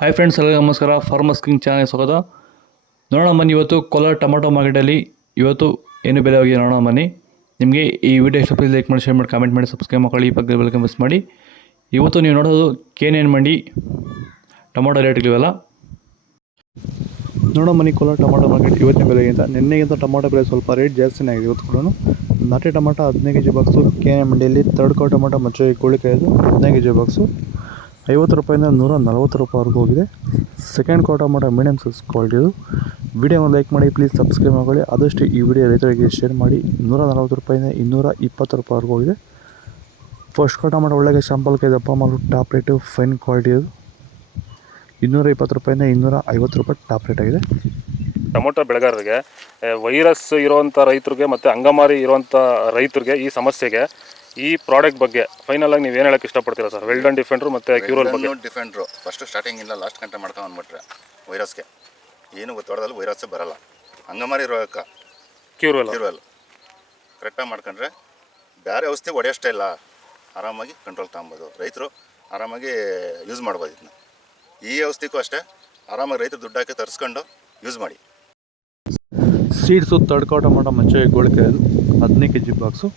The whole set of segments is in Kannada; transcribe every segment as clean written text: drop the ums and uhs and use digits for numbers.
ಹಾಯ್ ಫ್ರೆಂಡ್ಸ್, ಎಲ್ಲರಿಗೂ ನಮಸ್ಕಾರ. ಫಾರ್ಮರ್ಸ್ ಕಿಂಗ್ ಚಾನಲ್ ಸ್ವಾಗತ. ನೋಡೋಣ ಬನ್ನಿ, ಇವತ್ತು ಕೋಲಾರ ಟೊಮಾಟೊ ಮಾರ್ಕೆಟಲ್ಲಿ ಇವತ್ತು ಏನು ಬೆಲೆ ಹೋಗಿದೆ ನೋಡೋಣ ಬನ್ನಿ. ನಿಮಗೆ ಈ ವಿಡಿಯೋ ಇಷ್ಟ ಲೈಕ್ ಮಾಡಿ, ಶೇರ್ ಮಾಡಿ, ಕಾಮೆಂಟ್ ಮಾಡಿ, ಸಬ್ಸ್ಕ್ರೈಬ್ ಮಾಡಿ, ಈ ಪಕ್ಕದ ಬೆಲ್ ಮಿಸ್ ಮಾಡಿ. ಇವತ್ತು ನೀವು ನೋಡೋದು KNN ಮಂಡಿ ಟೊಮಾಟೊ ರೇಟ್ಗಳಿವೆಲ್ಲ ನೋಡೋ ಬನ್ನಿ. ಕೋಲಾರ ಟೊಮಾಟೊ ಮಾರ್ಕೆಟ್ ಇವತ್ತಿನ ಬೆಲೆಗಿಂತ ನಿನ್ನೆಗಿಂತ ಟೊಮಾಟೊ ಬೆಲೆ ಸ್ವಲ್ಪ ರೇಟ್ ಜಾಸ್ತಿನೇ ಆಗಿದೆ. ಇವತ್ತು ಕೂಡ ನಾಟಿ ಟೊಮಾಟೊ 15 kg ಬಾಕ್ಸು KNN ಮಂಡಿಯಲ್ಲಿ, ಥರ್ಡ್ ಕೋ ಟೊಮಾಟೊ ಮಚ್ಚೆ ಗೋಳಿಕಾಯ್ದು 15 kg ಬಾಕ್ಸು 50 ರೂಪಾಯಿಂದ 140 ರೂಪಾಯಿವರೆಗೂ ಹೋಗಿದೆ. ಸೆಕೆಂಡ್ ಕೋ ಟೊಮಾಟೊ ಮೀಡಿಯಮ್ ಸೈಜ್ ಕ್ವಾಲಿಟಿದು. ವಿಡಿಯೋನ ಲೈಕ್ ಮಾಡಿ, ಪ್ಲೀಸ್ ಸಬ್ಸ್ಕ್ರೈಬ್ ಮಾಡಿ. ಆದಷ್ಟು ಈ ವಿಡಿಯೋ ರೈತರಿಗೆ ಶೇರ್ ಮಾಡಿ. 140 ರೂಪಾಯಿಂದ 220 ರೂಪಾಯಿವರೆಗೂ ಹೋಗಿದೆ. ಫಸ್ಟ್ ಕೋ ಟೊಮಾಟೊ ಒಳ್ಳೆಗೆ ಶಾಂಪಲ್ಗೆ ದಪ್ಪ ಮಾಲು ಟಾಪ್ ರೇಟು ಫೈನ್ ಕ್ವಾಲಿಟಿದು 220 ರೂಪಾಯಿಂದ 250 ರೂಪಾಯಿ ಟಾಪ್ ರೇಟ್ ಆಗಿದೆ. ಟೊಮೊಟೊ ಬೆಳೆಗಾರರಿಗೆ, ವೈರಸ್ ಇರುವಂಥ ರೈತರಿಗೆ ಮತ್ತು ಅಂಗಮಾರಿ ಇರುವಂಥ ರೈತರಿಗೆ ಈ ಸಮಸ್ಯೆಗೆ ಈ ಪ್ರಾಡಕ್ಟ್ ಬಗ್ಗೆ ಫೈನಲ್ ಆಗಿ ನೀವು ಏನು ಹೇಳಕ್ಕೆ ಇಷ್ಟಪಡ್ತೀರಾ ಸರ್? ವೆಲ್ಡನ್ ಡಿಫೆಂಡ್ರು ಮತ್ತು ಕ್ಯೂರಲ್ ಬಗ್ಗೆ. ಡಿಫೆಂಡ್ರು ಫಸ್ಟ್ ಸ್ಟಾರ್ಟಿಂಗ್ ಇಲ್ಲ, ಲಾಸ್ಟ್ ಗಂಟೆ ಮಾಡ್ಕೊಂಡು ಬಂದ್ಬಿಟ್ರೆ ವೈರಸ್ಗೆ ಏನು ಗೊತ್ತಾಡೋದಲ್ಲಿ ವೈರಸ್ ಬರಲ್ಲ. ಅಂಗಮಾರಿ ರೋಗಕ್ಕೆ ಕ್ಯೂರಲ್ ಕರೆಕ್ಟಾಗಿ ಮಾಡ್ಕೊಂಡ್ರೆ ಬೇರೆ ಔಷಧಿ ಹೊಡೆಯೋಷ್ಟೇ ಇಲ್ಲ, ಆರಾಮಾಗಿ ಕಂಟ್ರೋಲ್ ತಗೊಬೋದು. ರೈತರು ಆರಾಮಾಗಿ ಯೂಸ್ ಮಾಡ್ಬೋದು. ಇದನ್ನ ಈ ಔಷಧಿಗೂ ಅಷ್ಟೇ ಆರಾಮಾಗಿ ರೈತರು ದುಡ್ಡು ಹಾಕಿ ತರಿಸ್ಕೊಂಡು ಯೂಸ್ ಮಾಡಿ. ಸೀಡ್ಸು ಥರ್ಡ್ ಕೋ ಟೊಮಾಟೊ ಮಚ್ಚೆ ಗೋಳಿಕಾಯ್ದು 15 kg ಬಾಕ್ಸು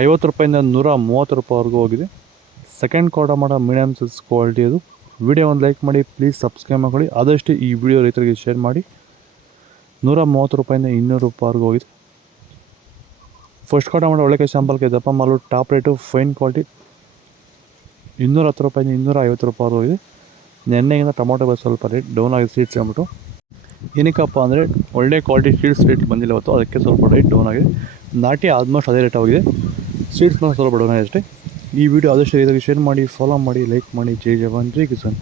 50 ರೂಪಾಯಿಂದ 130 ರೂಪಾಯಿವರೆಗೂ ಹೋಗಿದೆ. ಸೆಕೆಂಡ್ ಕೋ ಟೊಮಾಟೊ ಮೀಡಿಯಮ್ ಸೈಜ್ ಕ್ವಾಲಿಟಿ ಅದು. ವಿಡಿಯೋ ಒಂದು ಲೈಕ್ ಮಾಡಿ, ಪ್ಲೀಸ್ ಸಬ್ಸ್ಕ್ರೈಬ್ ಮಾಡಿ. ಆದಷ್ಟು ಈ ವಿಡಿಯೋ ರೈತರಿಗೆ ಶೇರ್ ಮಾಡಿ. 130 ರೂಪಾಯಿಂದ 200 ರೂಪಾಯಿವರೆಗೂ ಹೋಗಿದೆ. ಫಸ್ಟ್ ಕೋ ಟೊಮಾಟೊ ಒಳ್ಳೆಕಾಯಿ ಶಾಂಪಲ್ಗೆ ದಪ್ಪ ಮಾಲು ಟಾಪ್ ರೇಟು ಫೈನ್ ಕ್ವಾಲಿಟಿ 210 ರೂಪಾಯಿಂದ 250 ರೂಪಾಯಿವರೆಗೂ ಹೋಗಿದೆ. ನೆನ್ನೆಗಿಂತ ಟೊಮಾಟೊ ಬೆಲೆ ಸ್ವಲ್ಪ ರೇಟ್ ಡೌನ್ ಆಗಿದೆ. ಸೀಡ್ಸ್ ಅಂದ್ಬಿಟ್ಟು ಏನಕ್ಕಪ್ಪ ಅಂದರೆ ಒಳ್ಳೆ ಕ್ವಾಲಿಟಿ ಸೀಡ್ಸ್ ರೇಟ್ ಬಂದಿಲ್ಲ ಇವತ್ತು, ಅದಕ್ಕೆ ಸ್ವಲ್ಪ ರೇಟ್ ಡೌನ್ ಆಗಿದೆ. ನಾಟಿ ಆಲ್ಮೋಸ್ಟ್ ಅದೇ ರೇಟ್ ಆಗಿದೆ. ಸೀಡ್ಸ್ ಮೇಲೆ ಸ್ವಲ್ಪ ಡೌನ್ ಆಗಿದೆ ಅಷ್ಟೇ. ಈ ವಿಡಿಯೋ ಆದಷ್ಟು ರೈತರಿಗೆ ಶೇರ್ ಮಾಡಿ, ಫಾಲೋ ಮಾಡಿ, ಲೈಕ್ ಮಾಡಿ. ಜೈ ಜವಾನ್ ಜೈ ಕಿಸಾನ್.